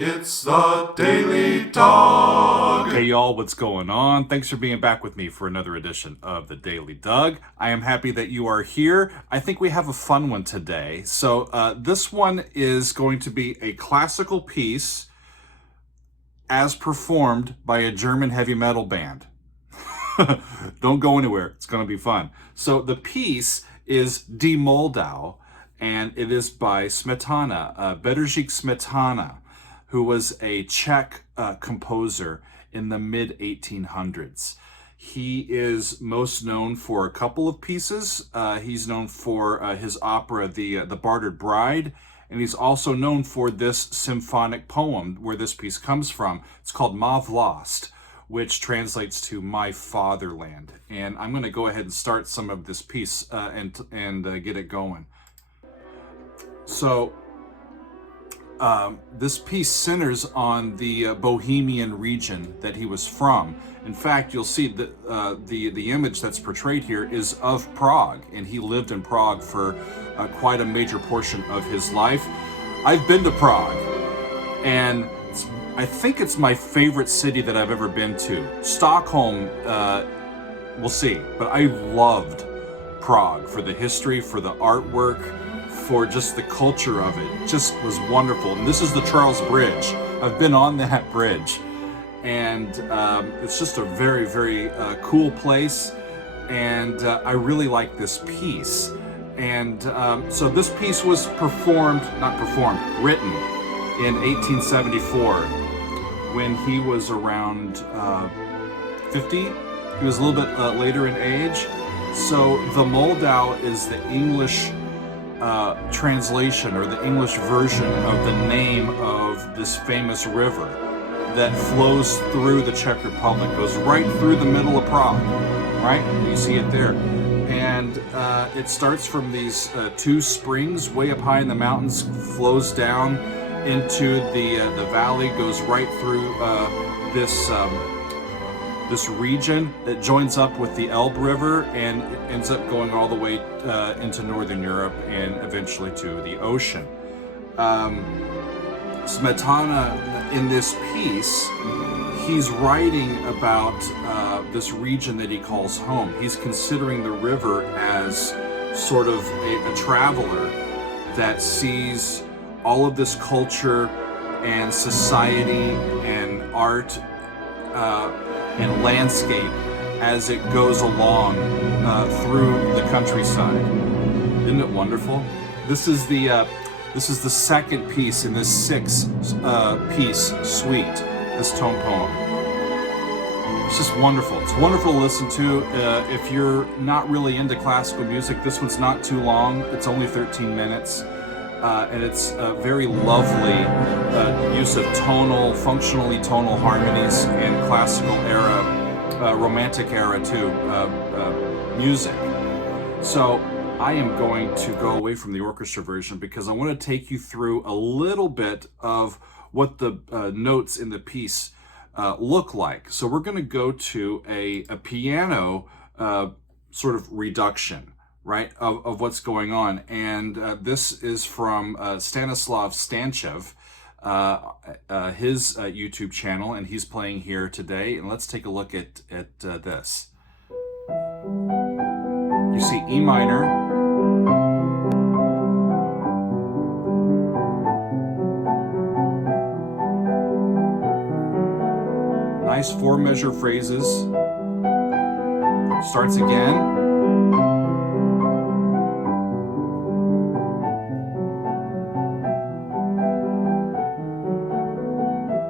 It's the Daily Dog. Hey y'all, what's going on? Thanks for being back with me for another edition of the Daily Doug. I am happy that you are here. I think we have a fun one today. So this one is going to be a classical piece as performed by a German heavy metal band. Don't go anywhere. It's going to be fun. So the piece is Die Moldau, and it is by Smetana, Bedřich Smetana, who was a Czech composer in the mid-1800s. He is most known for a couple of pieces. He's known for his opera, The Bartered Bride, and he's also known for this symphonic poem where this piece comes from. It's called Ma Vlast, which translates to My Fatherland. And I'm going to go ahead and start some of this piece and get it going. So, this piece centers on the Bohemian region that he was from. In fact, you'll see that the image that's portrayed here is of Prague, and he lived in Prague for quite a major portion of his life. I've been to Prague, and I think it's my favorite city that I've ever been to. Stockholm, we'll see, but I loved Prague for the history, for the artwork, for just the culture of it. Just was wonderful. And this is the Charles Bridge. I've been on that bridge, and it's just a very, very cool place, and I really like this piece. And so this piece was written in 1874 when he was around 50. He was a little bit later in age. So the Moldau is the English translation, or the English version of the name of this famous river that flows through the Czech Republic, goes right through the middle of Prague, right? You see it there. And it starts from these two springs way up high in the mountains, flows down into the valley, goes right through this region that joins up with the Elbe River, and it ends up going all the way into Northern Europe and eventually to the ocean. Smetana, in this piece, he's writing about this region that he calls home. He's considering the river as sort of a traveler that sees all of this culture and society and art and landscape as it goes along through the countryside. Isn't it wonderful? This is the second piece in this six-piece suite, this tone poem. It's just wonderful. It's wonderful to listen to. If you're not really into classical music, this one's not too long. It's only 13 minutes. And it's a very lovely use of functionally tonal harmonies and classical era, romantic era too, music. So I am going to go away from the orchestra version because I want to take you through a little bit of what the notes in the piece look like. So we're going to go to a piano sort of reduction, right, of what's going on. And this is from Stanislav Stanchev, his YouTube channel, and he's playing here today. And let's take a look at this. You see E minor, nice 4-measure phrases, starts again,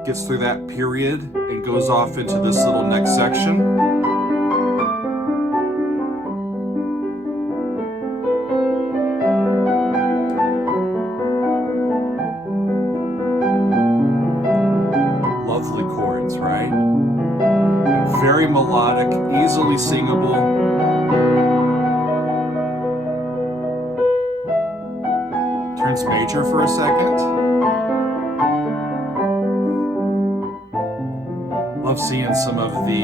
gets through that period and goes off into this little next section. Lovely chords, right? And very melodic, easily singable. Turns major for a second. Love seeing some of the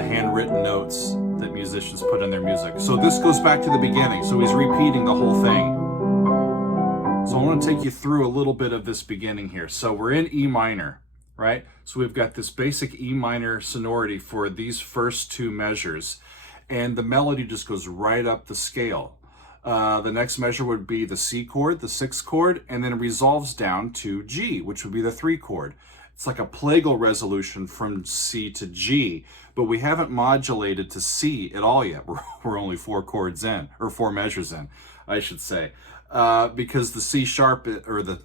handwritten notes that musicians put in their music. So this goes back to the beginning. So he's repeating the whole thing. So I want to take you through a little bit of this beginning here. So we're in E minor, right? So we've got this basic E minor sonority for these first two measures, and the melody just goes right up the scale. The next measure would be the C chord, the 6th chord, and then it resolves down to G, which would be the 3 chord. It's like a plagal resolution from C to G, but we haven't modulated to C at all yet. We're only 4 chords in, or 4 measures in, I should say. Because the C sharp or the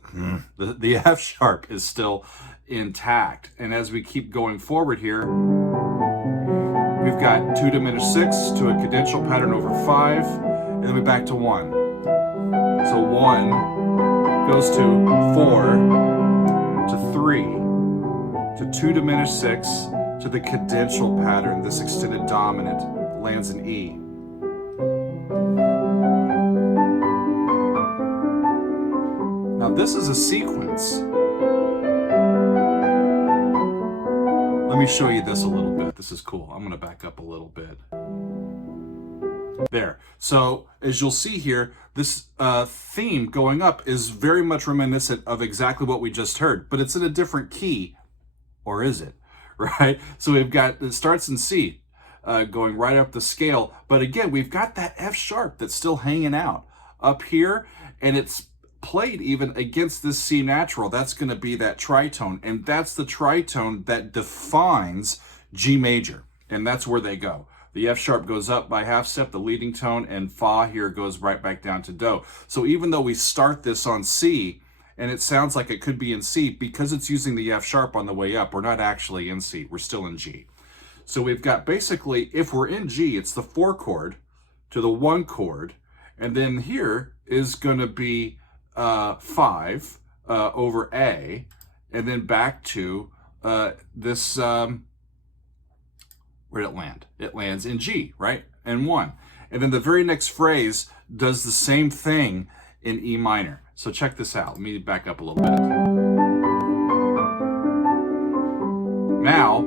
F sharp is still intact. And as we keep going forward here, we've got 2 diminished 6 to a cadential pattern over 5, and then we back to 1. So 1 goes to 4 to 3 to 2 diminished 6 to the cadential pattern. This extended dominant lands in E. Now this is a sequence. Let me show you this a little bit. This is cool. I'm going to back up a little bit. There. So as you'll see here, this theme going up is very much reminiscent of exactly what we just heard, but it's in a different key. Or is it? Right? So we've got, it starts in C, going right up the scale. But again, we've got that F sharp that's still hanging out up here, and it's played even against this C natural. That's going to be that tritone, and that's the tritone that defines G major, and that's where they go. The F sharp goes up by half step, the leading tone, and Fa here goes right back down to Do. So even though we start this on C, and it sounds like it could be in C, because it's using the F sharp on the way up, we're not actually in C, we're still in G. So we've got basically, if we're in G, it's the 4 chord to the 1 chord, and then here is going to be 5 over A, and then back to this, where did it land? It lands in G, right? And 1. And then the very next phrase does the same thing in E minor. So check this out. Let me back up a little bit. Now,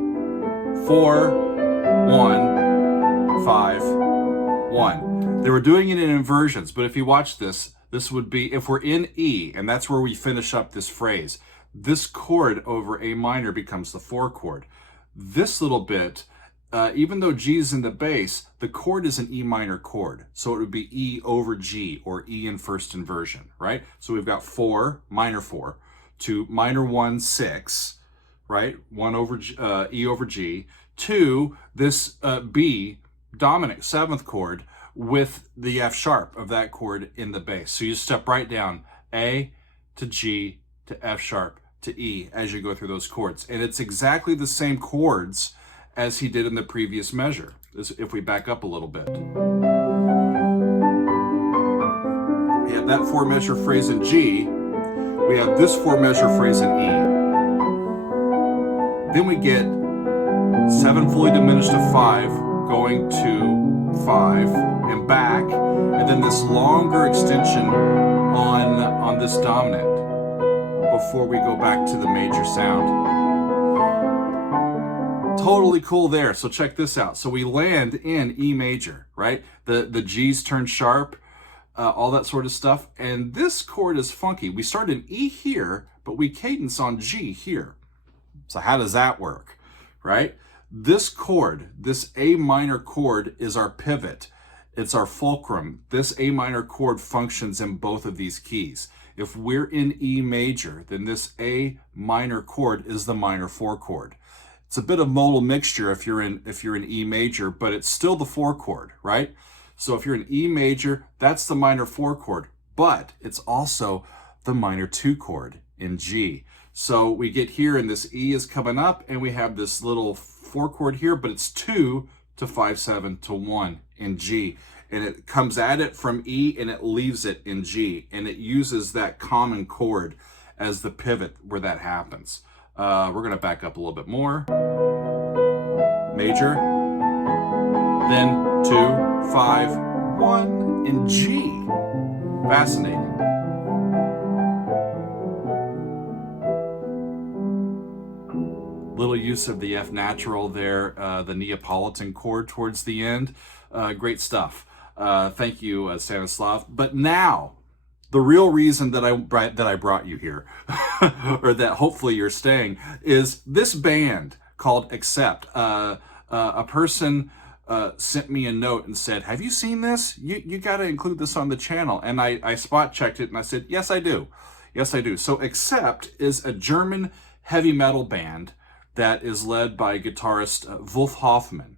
4, 1, 5, 1. They were doing it in inversions, but if you watch this, this would be, if we're in E, and that's where we finish up this phrase, this chord over A minor becomes the 4 chord. This little bit, even though G is in the bass, the chord is an E minor chord. So it would be E over G, or E in first inversion, right? So we've got 4, minor 4, to minor 1, 6, right? 1 over G, E over G, to this B, dominant 7th chord, with the F sharp of that chord in the bass. So you step right down, A to G to F sharp to E as you go through those chords. And it's exactly the same chords as he did in the previous measure, if we back up a little bit. We have that 4 measure phrase in G, we have this 4 measure phrase in E. Then we get 7 fully diminished to 5, going to 5 and back, and then this longer extension on this dominant before we go back to the major sound. Totally cool there. So check this out. So we land in E major, right? The G's turn sharp, all that sort of stuff. And this chord is funky. We start in E here, but we cadence on G here. So how does that work, right? This chord, this A minor chord, is our pivot. It's our fulcrum. This A minor chord functions in both of these keys. If we're in E major, then this A minor chord is the minor 4 chord. It's a bit of modal mixture if you're in E major, but it's still the 4 chord, right? So if you're in E major, that's the minor 4 chord, but it's also the minor 2 chord in G. So we get here, and this E is coming up, and we have this little 4 chord here, but it's 2 to 5, 7 to 1 in G. And it comes at it from E, and it leaves it in G. And it uses that common chord as the pivot where that happens. We're going to back up a little bit more. Major, then 2, 5, 1 in G. Fascinating. Little use of the F natural there, the Neapolitan chord towards the end. Great stuff. Thank you, Stanislav. But now, the real reason that I brought you here, or that hopefully you're staying, is this band called Accept. A person sent me a note and said, "Have you seen this? You got to include this on the channel." And I spot checked it and I said, "Yes, I do. Yes, I do." So Accept is a German heavy metal band that is led by guitarist Wolf Hoffmann.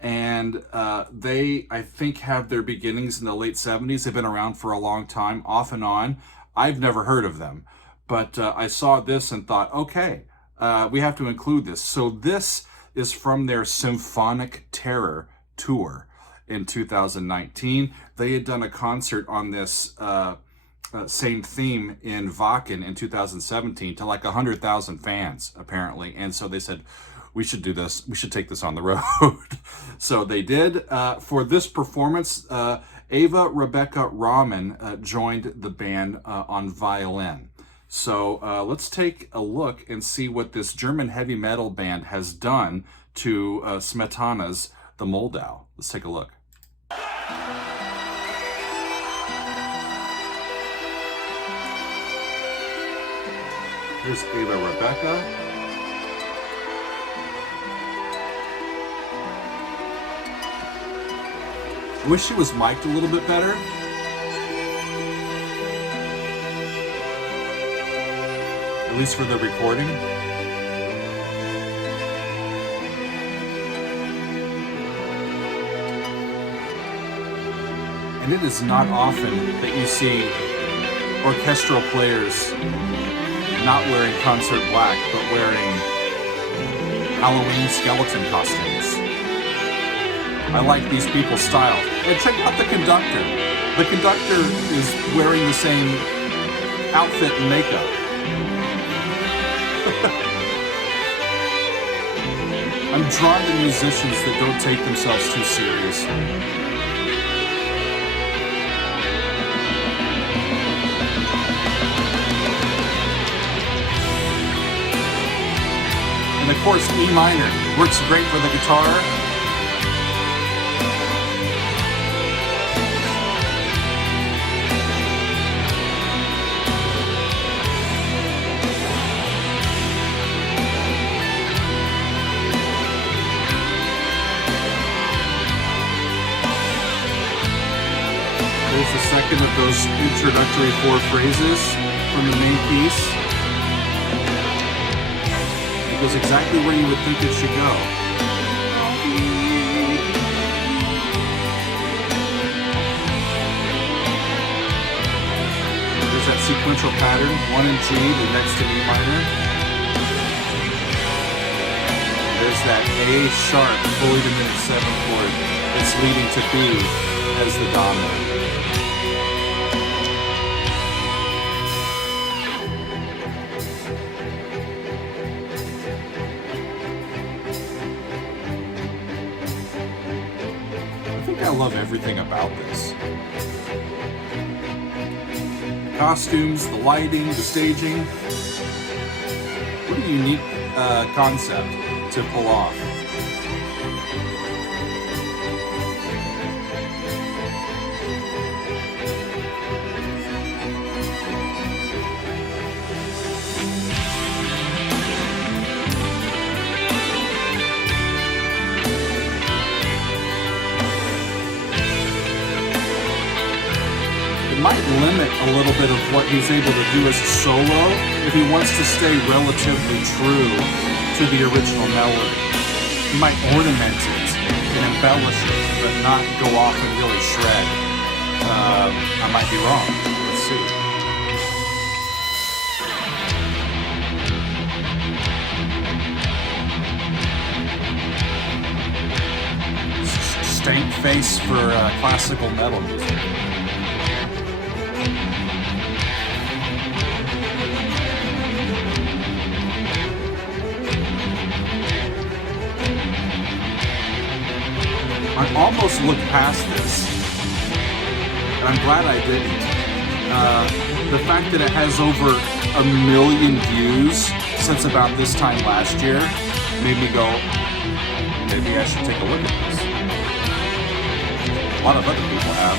And they, I think, have their beginnings in the late 70s. They've been around for a long time, off and on. I've never heard of them, but I saw this and thought, okay, we have to include this. So this is from their Symphonic Terror tour in 2019. They had done a concert on this same theme in Wacken in 2017 to like 100,000 fans, apparently. And so they said, we should do this. We should take this on the road. So they did. For this performance, Ava Rebecca Rahman joined the band on violin. So let's take a look and see what this German heavy metal band has done to Smetana's Die Moldau. Let's take a look. Here's Ava Rebecca. I wish she was mic'd a little bit better. At least for the recording. And it is not often that you see orchestral players not wearing concert black, but wearing Halloween skeleton costumes. I like these people's style. And check out the conductor. The conductor is wearing the same outfit and makeup. I'm drawn to musicians that don't take themselves too seriously. And of course, E minor works great for the guitar. There's the second of those introductory 4 phrases from the main piece. It goes exactly where you would think it should go. There's that sequential pattern, 1 in G, the next to E minor. There's that A sharp, fully diminished 7 chord that's leading to B as the dominant. I love everything about this. The costumes, the lighting, the staging. What a unique concept to pull off. Might limit a little bit of what he's able to do as a solo if he wants to stay relatively true to the original melody. He might ornament it and embellish it, but not go off and really shred. I might be wrong. Let's see. Stank face for classical metal music. I almost looked past this, and I'm glad I didn't. The fact that it has over 1 million views since about this time last year made me go, maybe I should take a look at this. A lot of other people have.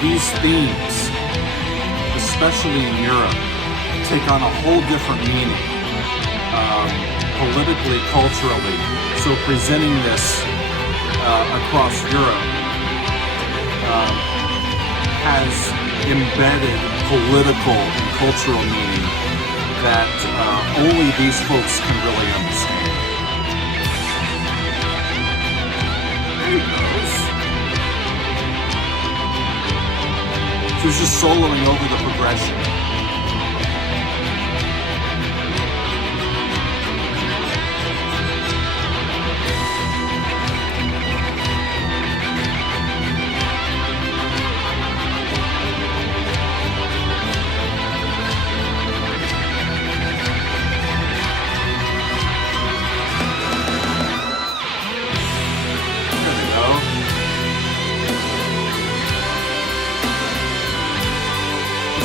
these themes, especially in Europe, take on a whole different meaning, politically, culturally. So presenting this across Europe has embedded political and cultural meaning that only these folks can really understand. There he goes. So he's just soloing over the progression.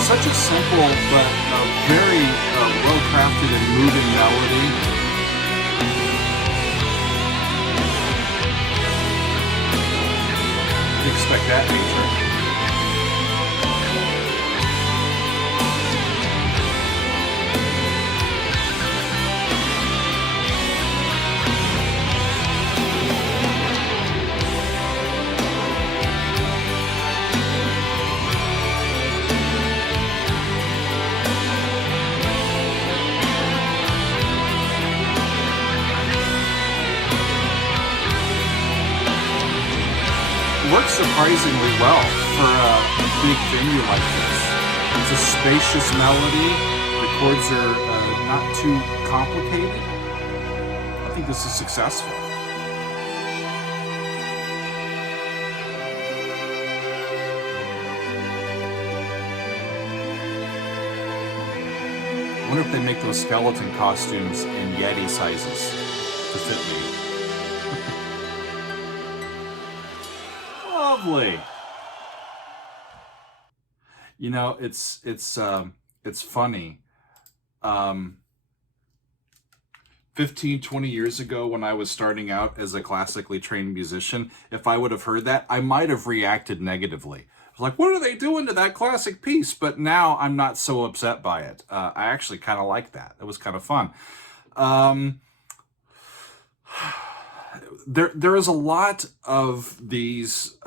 Such a simple but very well-crafted and moving melody. Didn't expect that, Major. Works surprisingly well for a big venue like this. It's a spacious melody. The chords are not too complicated. I think this is successful. I wonder if they make those skeleton costumes in Yeti sizes to fit me. Lovely. You know, it's funny. 15, 20 years ago when I was starting out as a classically trained musician, if I would have heard that, I might have reacted negatively. I was like, what are they doing to that classic piece? But now I'm not so upset by it. I actually kind of like that. It was kind of fun. There is a lot of these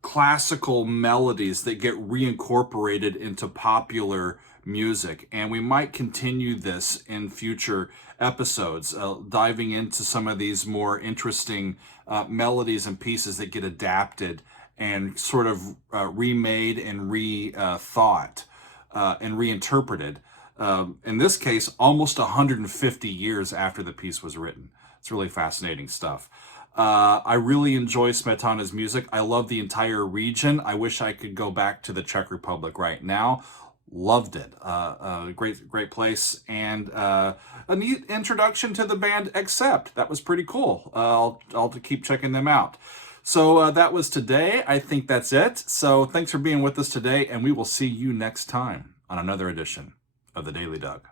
classical melodies that get reincorporated into popular music, and we might continue this in future episodes, diving into some of these more interesting melodies and pieces that get adapted and sort of remade and rethought and reinterpreted. In this case, almost 150 years after the piece was written. It's really fascinating stuff. I really enjoy Smetana's music. I love the entire region. I wish I could go back to the Czech Republic right now. Loved it. Great place. And a neat introduction to the band Accept. That was pretty cool. I'll keep checking them out. So that was today. I think that's it. So thanks for being with us today, and we will see you next time on another edition of the Daily Doug.